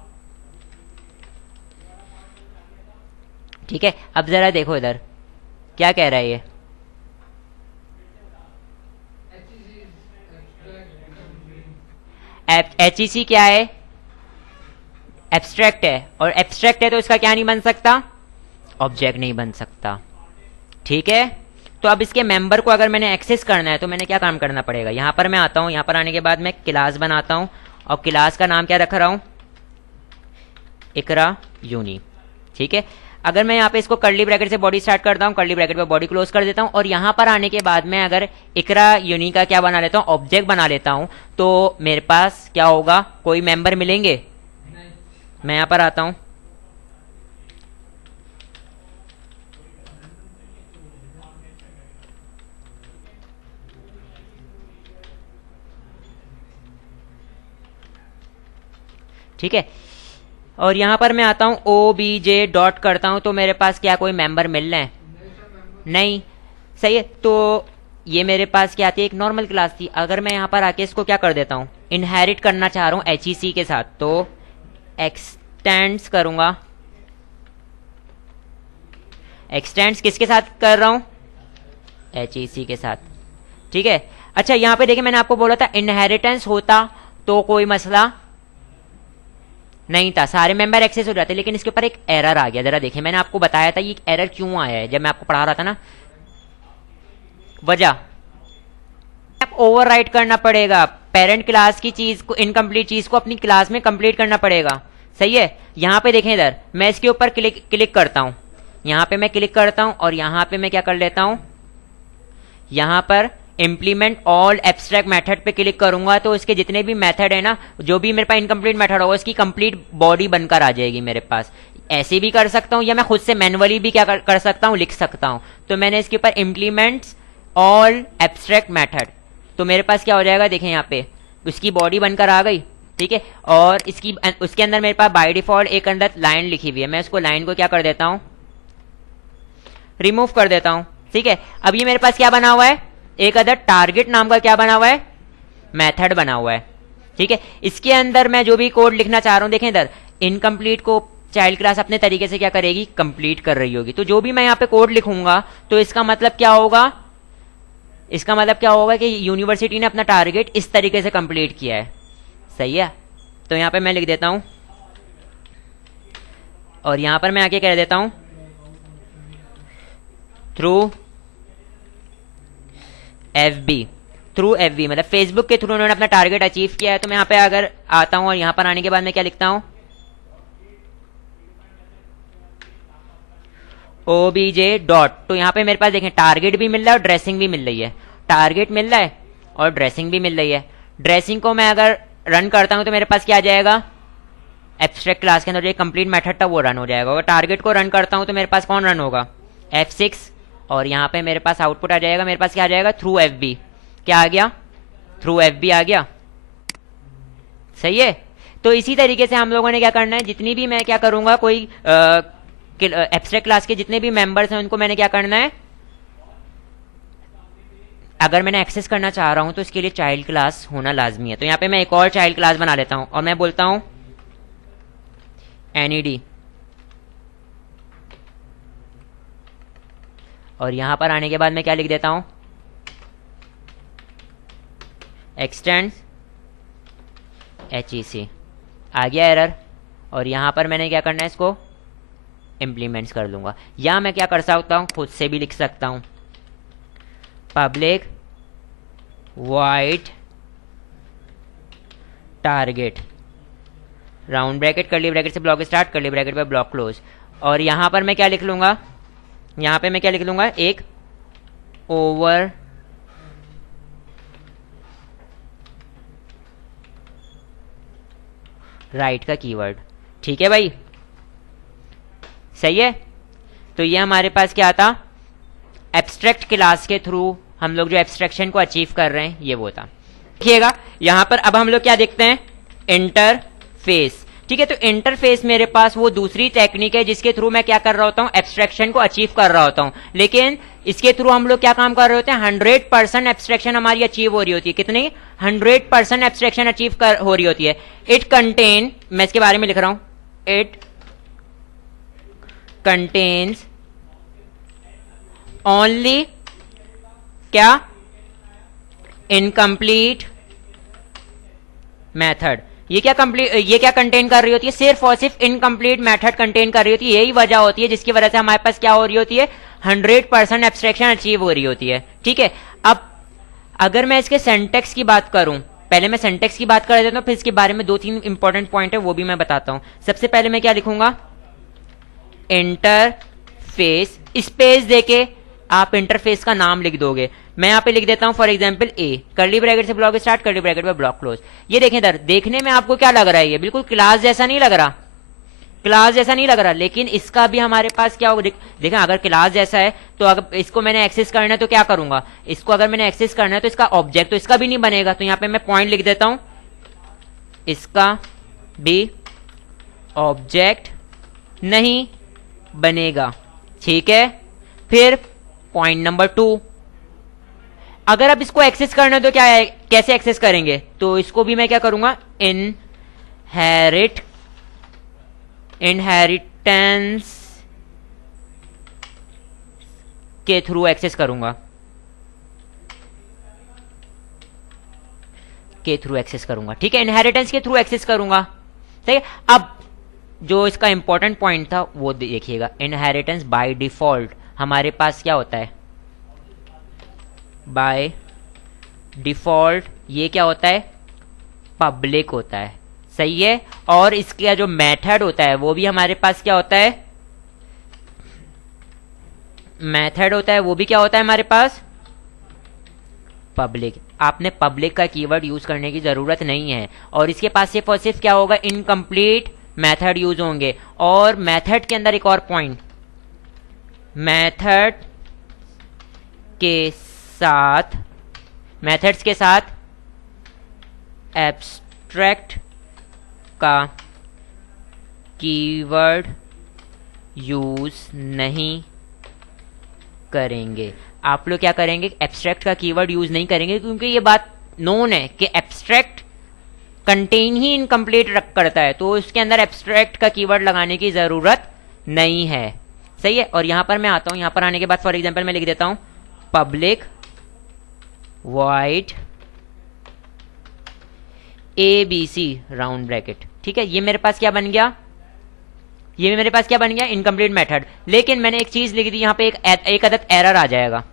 ठीक है। अब जरा देखो इधर क्या कह रहा है ये, HEC क्या है, एब्स्ट्रैक्ट है, और एब्स्ट्रैक्ट है तो इसका क्या नहीं बन सकता, ऑब्जेक्ट नहीं बन सकता, ठीक है। तो अब इसके मेंबर को अगर मैंने एक्सेस करना है तो मैंने क्या काम करना पड़ेगा, यहाँ पर मैं आता हूँ, यहाँ पर आने के बाद मैं क्लास बनाता हूँ और क्लास का नाम क्या रख रहा हूँ, इकरा यूनी। ठीक है, अगर मैं यहाँ पे इसको कर्ली ब्रैकेट से बॉडी स्टार्ट करता हूँ, कर्ली ब्रैकेट पे बॉडी क्लोज कर देता हूँ, और यहाँ पर आने के बाद मैं अगर इकरा यूनी का क्या बना लेता हूँ, ऑब्जेक्ट बना लेता हूँ, तो मेरे पास क्या होगा, कोई मेंबर मिलेंगे। मैं यहाँ पर आता हूँ, ठीक है, और यहां पर मैं आता हूं obj डॉट करता हूं, तो मेरे पास क्या कोई मेंबर मिल रहे हैं, नहीं, सही है। तो ये मेरे पास क्या थी, एक नॉर्मल क्लास थी। अगर मैं यहां पर आके इसको क्या कर देता हूं, इनहेरिट करना चाह रहा हूं HEC के साथ, तो एक्सटेंड्स करूंगा, एक्सटेंड्स किसके साथ कर रहा हूं, HEC के साथ। ठीक है, अच्छा यहां पे देखिए मैंने आपको बोला था इनहेरिटेंस होता तो कोई मसला नहीं था, सारे मेंबर एक्सेस हो जाते, लेकिन इसके ऊपर एक एरर आ गया। जरा देखिए, मैंने आपको बताया था ये एरर क्यों आया है जब मैं आपको पढ़ा रहा था ना, वजह आप ओवरराइट करना पड़ेगा, पेरेंट क्लास की चीज को, इनकम्प्लीट चीज को अपनी क्लास में कंप्लीट करना पड़ेगा। सही है, यहां पे देखें, इधर मैं इसके ऊपर क्लिक करता हूं, यहां पे मैं क्लिक करता हूं और यहां पे मैं क्या कर लेता हूं, यहां पर इम्प्लीमेंट ऑल एब्स्ट्रैक्ट मेथड पे क्लिक करूंगा, तो इसके जितने भी मेथड है ना, जो भी मेरे पास इनकम्प्लीट मेथड होगा उसकी कंप्लीट बॉडी बनकर आ जाएगी मेरे पास। ऐसे भी कर सकता हूं या मैं खुद से मैनुअली भी क्या कर सकता हूं, लिख सकता हूं। तो मैंने इसके ऊपर इम्प्लीमेंट्स ऑल एब्स्ट्रैक्ट मेथड, तो मेरे पास क्या हो जाएगा, देखें यहाँ पे उसकी बॉडी बनकर आ गई। ठीक है, और इसकी उसके अंदर मेरे पास बाय डिफॉल्ट एक अंदर लाइन लिखी हुई है, मैं उसको लाइन को क्या कर देता हूं, रिमूव कर देता हूं। ठीक है, अब ये मेरे पास क्या बना हुआ है, एक अदर टारगेट नाम का क्या बना हुआ है, मेथड बना हुआ है। ठीक है, इसके अंदर मैं जो भी कोड लिखना चाह रहा हूं, देखें इधर इनकम्प्लीट को चाइल्ड क्लास अपने तरीके से क्या करेगी, कंप्लीट कर रही होगी। तो जो भी मैं यहाँ पे कोड लिखूंगा तो इसका मतलब क्या होगा, इसका मतलब क्या होगा कि यूनिवर्सिटी ने अपना टारगेट इस तरीके से कंप्लीट किया है। सही है, तो यहाँ पे मैं लिख देता हूं और यहां पर मैं आके कह देता हूं थ्रू FB, थ्रू FB मतलब फेसबुक के थ्रू उन्होंने अपना टारगेट अचीव किया है। तो मैं यहाँ पे अगर आता हूं और यहां पर आने के बाद मैं क्या लिखता हूं, OBJ डॉट, तो यहाँ पे मेरे पास देखें टारगेट भी मिल रहा है और ड्रेसिंग भी मिल रही है, टारगेट मिल रहा है और ड्रेसिंग भी मिल रही है। ड्रेसिंग को मैं अगर रन करता हूं तो मेरे पास क्या आ जाएगा, एब्स्ट्रैक्ट क्लास के अंदर जो कंप्लीट मेथड था वो रन हो जाएगा। और टारगेट को रन करता हूं तो मेरे पास कौन रन होगा, F6, और यहाँ पे मेरे पास आउटपुट आ जाएगा, मेरे पास क्या आ जाएगा, थ्रू FB। क्या आ गया, थ्रू FB आ गया। सही है, तो इसी तरीके से हम लोगों ने क्या करना है, जितनी भी मैं क्या करूंगा, कोई एब्स्ट्रैक्ट क्लास के जितने भी मेंबर्स हैं उनको मैंने क्या करना है, अगर मैंने एक्सेस करना चाह रहा हूं तो इसके लिए चाइल्ड क्लास होना लाजमी है। तो यहाँ पे मैं एक और चाइल्ड क्लास बना लेता हूं और मैं बोलता हूं NED, और यहां पर आने के बाद मैं क्या लिख देता हूं, एक्सटेंड्स HEC। आ गया एरर, और यहां पर मैंने क्या करना है, इसको इम्प्लीमेंट्स कर लूंगा। या मैं क्या कर सकता हूं, खुद से भी लिख सकता हूं, public wide target round bracket curly bracket से ब्लॉक स्टार्ट, कर्ली ब्रैकेट पे ब्लॉक क्लोज, और यहां पर मैं क्या लिख लूंगा, यहां पे मैं क्या लिख लूंगा, एक ओवर राइट का कीवर्ड। ठीक है भाई, सही है। तो ये हमारे पास क्या था, एब्स्ट्रैक्ट क्लास के थ्रू हम लोग जो एब्स्ट्रैक्शन को अचीव कर रहे हैं ये वो था। देखिएगा यहां पर अब हम लोग क्या देखते हैं, इंटरफेस। ठीक है, तो इंटरफेस मेरे पास वो दूसरी टेक्निक है जिसके थ्रू मैं क्या कर रहा होता हूं, एब्स्ट्रैक्शन को अचीव कर रहा होता हूं। लेकिन इसके थ्रू हम लोग क्या काम कर रहे होते हैं, 100% एब्स्ट्रैक्शन हमारी अचीव हो रही होती है। कितनी, 100% एब्स्ट्रैक्शन अचीव हो रही होती है। इट कंटेन, मैं इसके बारे में लिख रहा हूं, इट कंटेन्स ओनली क्या, इनकम्प्लीट मेथड। ये क्या कंटेन कर रही होती है, सिर्फ और सिर्फ इनकम्प्लीट मेथड कंटेन कर रही होती है। यही वजह होती है जिसकी वजह से हमारे पास क्या हो रही होती है, 100% एब्स्ट्रैक्शन अचीव हो रही होती है। ठीक है, अब अगर मैं इसके सिंटैक्स की बात करूं, पहले मैं सिंटैक्स की बात कर देता हूं, फिर इसके बारे में 2-3 इंपॉर्टेंट पॉइंट है वो भी मैं बताता हूं। सबसे पहले मैं क्या लिखूंगा, इंटरफेस स्पेस देके आप इंटरफेस का नाम लिख दोगे। मैं यहां पे लिख देता हूं for example A, curly bracket से ब्लॉक स्टार्ट, कर्ली ब्रैकेट में ब्लॉक क्लोज। ये देखें इधर, देखने में आपको क्या लग रहा है, ये बिल्कुल क्लास जैसा नहीं लग रहा, क्लास जैसा नहीं लग रहा, लेकिन इसका भी हमारे पास क्या होगा, देखें अगर क्लास जैसा है तो अगर इसको मैंने एक्सेस करना है तो क्या करूंगा, इसको अगर मैंने एक्सेस करना है तो इसका ऑब्जेक्ट तो इसका भी नहीं बनेगा, तो यहां पे मैं पॉइंट लिख देता हूं, इसका भी ऑब्जेक्ट नहीं बनेगा। ठीक है, फिर पॉइंट नंबर 2, अगर अब इसको एक्सेस करना है तो क्या है, कैसे एक्सेस करेंगे, तो इसको भी मैं क्या करूंगा, इनहेरिटेंस के थ्रू एक्सेस करूंगा, के थ्रू एक्सेस करूंगा। ठीक है, इनहेरिटेंस के थ्रू एक्सेस करूंगा। ठीक है, अब जो इसका इंपॉर्टेंट पॉइंट था वो देखिएगा, इनहेरिटेंस बाय डिफॉल्ट हमारे पास क्या होता है, बाय डिफॉल्ट ये क्या होता है, पब्लिक होता है। सही है, और इसका जो मेथड होता है वो भी हमारे पास क्या होता है, मेथड होता है वो भी क्या होता है हमारे पास, पब्लिक। आपने पब्लिक का कीवर्ड यूज करने की जरूरत नहीं है, और इसके पास सिर्फ और सिर्फ क्या होगा, इनकम्प्लीट मेथड यूज होंगे। और मेथड के अंदर एक और पॉइंट, मेथड के साथ, मेथड्स के साथ एब्स्ट्रैक्ट का कीवर्ड यूज नहीं करेंगे। आप लोग क्या करेंगे, एब्स्ट्रैक्ट का कीवर्ड यूज नहीं करेंगे, क्योंकि ये बात नोन है कि एब्स्ट्रैक्ट कंटेन ही इनकम्प्लीट करता है, तो इसके अंदर एब्स्ट्रैक्ट का कीवर्ड लगाने की जरूरत नहीं है। सही है, और यहां पर मैं आता हूं, यहां पर आने के बाद फॉर एग्जांपल मैं लिख देता हूं public void ABC round bracket. ठीक है, ये मेरे पास क्या बन गया, ये मेरे पास क्या बन गया, इनकम्प्लीट मेथड। लेकिन मैंने एक चीज लिख दी यहां पे, एक अदद एरर आ जाएगा।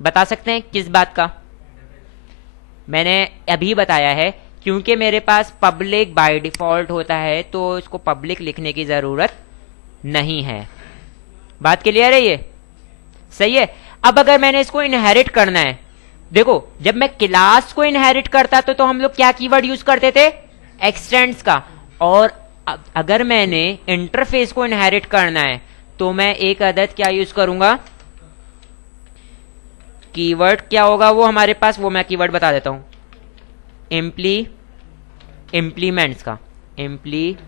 बता सकते हैं किस बात का, मैंने अभी बताया है, क्योंकि मेरे पास पब्लिक बाय डिफॉल्ट होता है तो इसको पब्लिक लिखने की जरूरत नहीं है। बात क्लियर है ये, सही है। अब अगर मैंने इसको इनहेरिट करना है, देखो जब मैं क्लास को इनहेरिट करता तो हम लोग क्या कीवर्ड यूज करते थे, एक्सटेंड्स का। और अगर मैंने इंटरफेस को इनहेरिट करना है तो मैं एक अदद क्या यूज करूंगा, कीवर्ड क्या होगा वो हमारे पास, वो मैं कीवर्ड बता देता हूं, इम्प्लीमेंट्स का, इम्प्लीमेंट्स।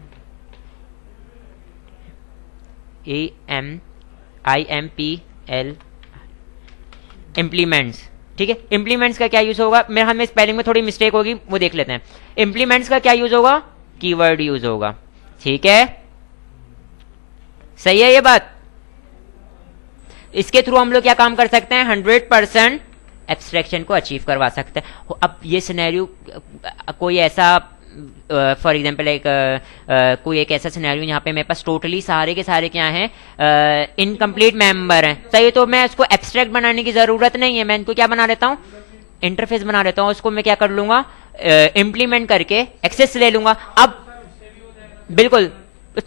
ठीक है, इम्प्लीमेंट्स का क्या यूज होगा, मेरे हाथ में स्पेलिंग में थोड़ी मिस्टेक होगी, वो देख लेते हैं। इम्प्लीमेंट्स का क्या यूज होगा, कीवर्ड यूज होगा। ठीक है, सही है ये बात। इसके थ्रू हम लोग क्या काम कर सकते हैं, 100% एब्स्ट्रैक्शन को अचीव करवा सकते हैं। अब ये सिनेरियो कोई ऐसा, फॉर एग्जाम्पल कोई एक ऐसा सिनेरियो यहाँ पे मेरे पास टोटली सारे के सारे क्या हैं, इनकम्प्लीट मेंबर हैं। सही, तो मैं इसको एब्स्ट्रैक्ट बनाने की जरूरत नहीं है, मैं इनको क्या बना लेता हूँ, इंटरफेस बना लेता हूँ। उसको मैं क्या कर लूंगा, इम्प्लीमेंट करके एक्सेस ले लूंगा। अब बिल्कुल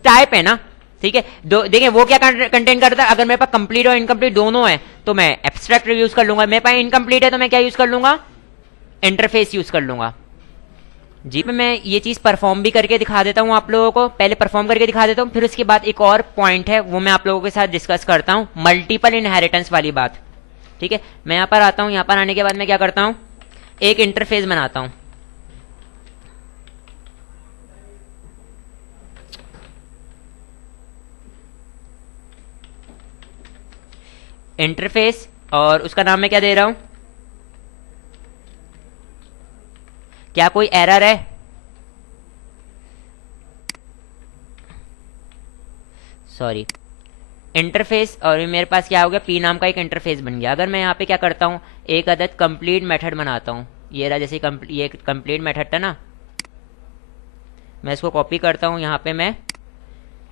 टाइप है ना, ठीक है, देखिए वो क्या कंटेन करता है, अगर मेरे पास कंप्लीट और इनकम्प्लीट दोनों है तो मैं एब्स्ट्रैक्ट यूज कर लूंगा, मेरे पास इनकम्प्लीट है तो मैं क्या यूज कर लूंगा, इंटरफेस यूज कर लूंगा। जी, मैं ये चीज परफॉर्म भी करके दिखा देता हूं आप लोगों को, पहले परफॉर्म करके दिखा देता हूं, फिर उसके बाद एक और पॉइंट है वो मैं आप लोगों के साथ डिस्कस करता हूं, मल्टीपल इनहेरिटेंस वाली बात। ठीक है, मैं यहां पर आता हूं, यहां पर आने के बाद मैं क्या करता हूं, एक इंटरफेस बनाता हूं। इंटरफेस, और उसका नाम मैं क्या दे रहा हूं, क्या कोई एरर है, सॉरी, इंटरफेस, और मेरे पास क्या हो गया, पी नाम का एक इंटरफेस बन गया। अगर मैं यहाँ पे क्या करता हूँ, एक अदद कंप्लीट मेथड बनाता हूँ, ये रहा, जैसे ये कंप्लीट मेथड था ना, मैं इसको कॉपी करता हूँ, यहाँ पे मैं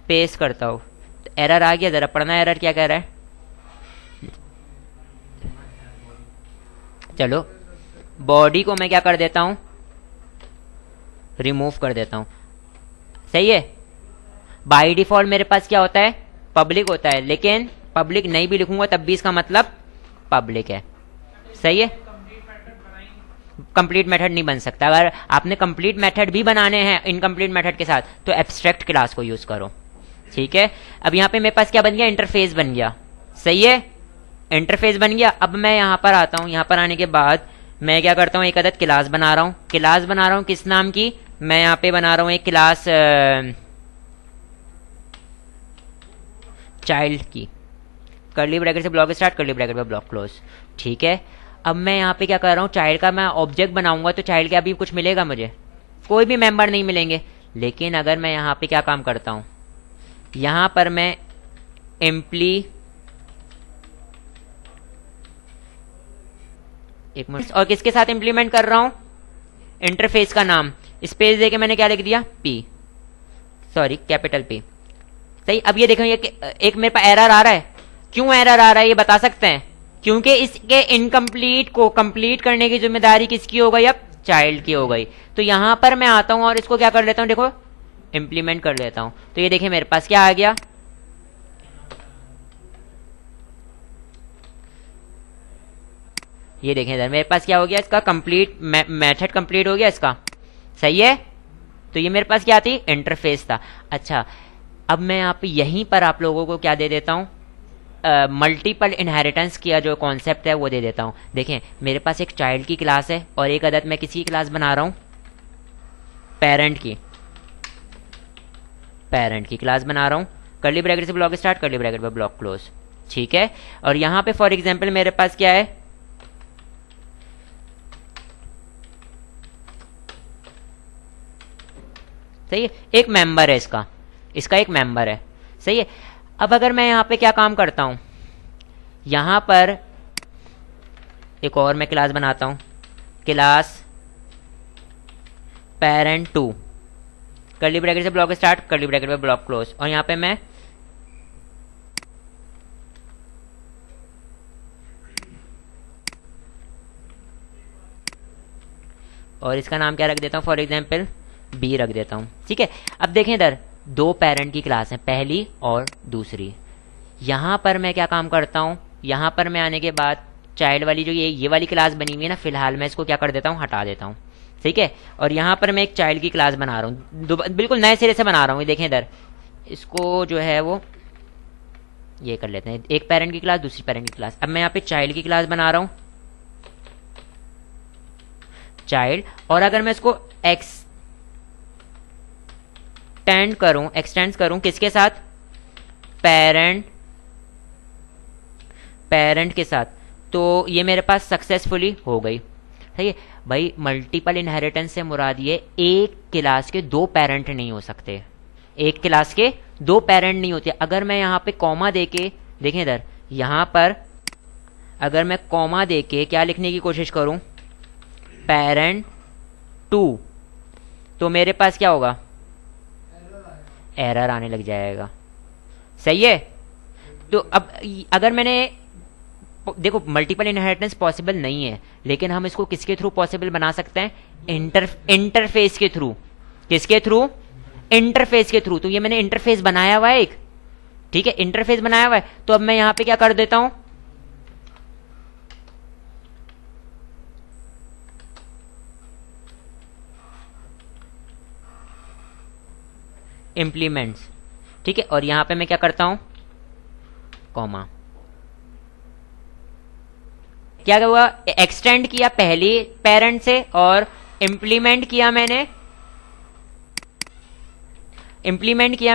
पेस्ट करता हूँ, तो एरर आ गया। जरा पढ़ना एरर क्या कह रहा है, चलो बॉडी को मैं क्या कर देता हूँ, रिमूव कर देता हूँ। सही है, बाय डिफॉल्ट मेरे पास क्या होता है, पब्लिक होता है, लेकिन पब्लिक नहीं भी लिखूंगा तब भी इसका मतलब पब्लिक है। सही है, कंप्लीट मेथड नहीं बन सकता। अगर आपने कंप्लीट मेथड भी बनाने हैं इनकम्प्लीट मेथड के साथ तो एब्स्ट्रैक्ट क्लास को यूज करो। ठीक है, अब यहाँ पे मेरे पास क्या बन गया, इंटरफेस बन गया। सही है, इंटरफेस बन गया। अब मैं यहाँ पर आता हूँ, यहाँ पर आने के बाद मैं क्या करता हूँ, एक अदद क्लास बना रहा हूँ। क्लास बना रहा हूँ किस नाम की, मैं यहाँ पे बना रहा हूँ एक क्लास चाइल्ड की, कर्ली ब्रैकेट से ब्लॉक स्टार्ट, कर्ली ब्रैकेट में ब्लॉक क्लोज। ठीक है, अब मैं यहाँ पे क्या कर रहा हूँ, चाइल्ड का मैं ऑब्जेक्ट बनाऊंगा तो चाइल्ड का अभी कुछ मिलेगा मुझे, कोई भी मेंबर नहीं मिलेंगे। लेकिन अगर मैं यहाँ पे क्या काम करता हूँ, यहाँ पर मैं एम्प्ली, एक मिनट, और किसके साथ इंप्लीमेंट कर रहा हूँ, इंटरफेस का नाम स्पेस देके मैंने क्या लिख दिया, पी, सॉरी कैपिटल पी। सही, अब ये देखो, ये एक मेरे पास एरर आ रहा है। क्यों एरर आ रहा है ये बता सकते हैं, क्योंकि इसके इनकम्प्लीट को कंप्लीट करने की जिम्मेदारी किसकी हो गई, अब चाइल्ड की हो गई। तो यहां पर मैं आता हूं और इसको क्या कर लेता हूं, देखो इंप्लीमेंट कर लेता हूं। तो ये देखिए मेरे पास क्या आ गया, ये देखें इधर मेरे पास क्या हो गया, इसका कंप्लीट मेथड कंप्लीट हो गया इसका। सही है, तो ये मेरे पास क्या थी, इंटरफेस था। अच्छा, अब मैं यहाँ पे यहीं पर आप लोगों को क्या दे देता हूँ, मल्टीपल इनहेरिटेंस किया जो कॉन्सेप्ट है वो दे देता हूँ। देखें मेरे पास एक चाइल्ड की क्लास है और एक अदद मैं किसी क्लास बना रहा हूँ, पेरेंट की क्लास बना रहा हूँ। कर्ली ब्रैकेट से ब्लॉक स्टार्ट, कर्ली ब्रैकेट में ब्लॉक क्लोज। ठीक है, और यहाँ पे फॉर एग्जाम्पल मेरे पास क्या है, सही है, एक मेंबर है इसका, इसका एक मेंबर है। सही है, अब अगर मैं यहाँ पे क्या काम करता हूँ, यहाँ पर एक और मैं क्लास बनाता हूँ, class parent two, curly bracket से ब्लॉक स्टार्ट, कर्ली ब्रैकेट में ब्लॉक क्लोज, और यहाँ पे मैं और इसका नाम क्या रख देता हूँ, फॉर एग्जाम्पल बी रख देता हूँ। ठीक है, अब देखें इधर दो पेरेंट की क्लास है, पहली और दूसरी। यहाँ पर मैं क्या काम करता हूँ, यहाँ पर मैं आने के बाद चाइल्ड वाली जो ये वाली क्लास बनी हुई है ना, फिलहाल मैं इसको क्या कर देता हूँ, हटा देता हूँ। ठीक है, और यहाँ पर मैं एक चाइल्ड की क्लास बना रहा हूँ, बिल्कुल नए सिरे से बना रहा हूँ। ये देखें इधर, इसको जो है वो ये कर लेते हैं, एक पेरेंट की क्लास दूसरी पेरेंट की क्लास। अब मैं यहाँ पे चाइल्ड की क्लास बना रहा हूँ, चाइल्ड, और अगर मैं इसको एक्सटेंड करूं किसके साथ, पेरेंट के साथ, तो ये मेरे पास सक्सेसफुली हो गई। सही है भाई, मल्टीपल इनहेरिटेंस से मुराद ये एक क्लास के दो पेरेंट नहीं हो सकते, एक क्लास के दो पेरेंट नहीं होते। अगर मैं यहाँ पे कॉमा देके, देखें इधर, यहाँ पर अगर मैं कॉमा देके क्या लिखने की कोशिश करूं, पेरेंट टू, तो मेरे पास क्या होगा, एरर आने लग जाएगा। सही है, तो अब अगर मैंने, देखो मल्टीपल इनहेरिटेंस पॉसिबल नहीं है, लेकिन हम इसको किसके थ्रू पॉसिबल बना सकते हैं, इंटरफेस के थ्रू। किसके थ्रू, इंटरफेस के थ्रू। तो ये मैंने इंटरफेस बनाया हुआ है एक, ठीक है, इंटरफेस बनाया हुआ है। तो अब मैं यहां पे क्या कर देता हूं, इंप्लीमेंट्स। ठीक है, और यहां पे मैं क्या करता हूं, कॉमा, क्या हुआ, एक्सटेंड किया पहली पेरेंट से और इंप्लीमेंट किया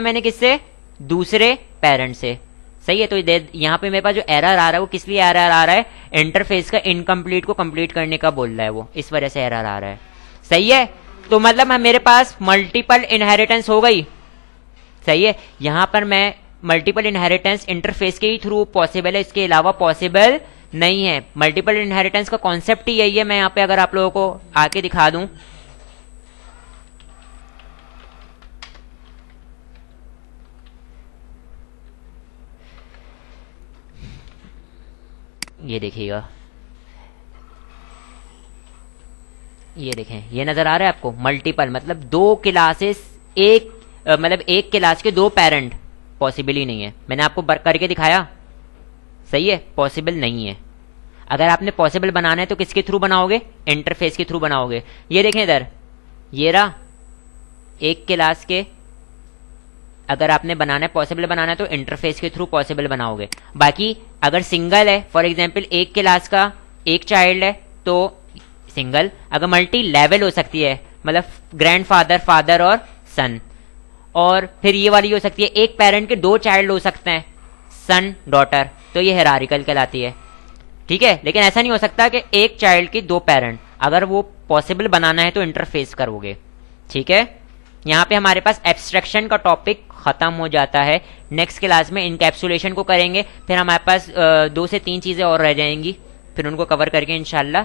मैंने किससे, दूसरे पेरेंट से। सही है, तो यहाँ पे मेरे पास जो एरर आ रहा है वो किस लिए एरर आ रहा है, इंटरफेस का इनकम्प्लीट को कंप्लीट करने का बोल रहा है वो, इस वजह से एरर आ रहा है। सही है, तो मतलब मेरे पास मल्टीपल इनहेरिटेंस हो गई। सही है, यहां पर मैं मल्टीपल इनहेरिटेंस इंटरफेस के ही थ्रू पॉसिबल है, इसके अलावा पॉसिबल नहीं है। मल्टीपल इनहेरिटेंस का कॉन्सेप्ट ही यही है। मैं यहाँ पे अगर आप लोगों को आके दिखा दूं, ये देखिएगा, ये देखें, ये नजर आ रहा है आपको, मल्टीपल मतलब दो क्लासेस एक मतलब एक क्लास के दो पेरेंट पॉसिबल ही नहीं है। मैंने आपको करके दिखाया, सही है, पॉसिबल नहीं है। अगर आपने पॉसिबल बनाना है तो किसके थ्रू बनाओगे, इंटरफेस के थ्रू बनाओगे। ये देखें इधर, ये रहा एक क्लास के, अगर आपने बनाना है पॉसिबल बनाना है तो इंटरफेस के थ्रू पॉसिबल बनाओगे। बाकी अगर सिंगल है, फॉर एग्जांपल एक क्लास का एक चाइल्ड है तो सिंगल। अगर मल्टी लेवल हो सकती है, मतलब ग्रैंडफादर, फादर और सन, और फिर ये वाली हो सकती है एक पेरेंट के दो चाइल्ड हो सकते हैं, सन डॉटर, तो ये हेरारिकल कहलाती है। ठीक है, लेकिन ऐसा नहीं हो सकता कि एक चाइल्ड की दो पेरेंट, अगर वो पॉसिबल बनाना है तो इंटरफेस करोगे। ठीक है, यहाँ पे हमारे पास एब्स्ट्रैक्शन का टॉपिक खत्म हो जाता है। नेक्स्ट क्लास में इनकैप्सुलेशन को करेंगे, फिर हमारे पास 2 से 3 चीजें और रह जाएंगी, फिर उनको कवर करके इंशाल्लाह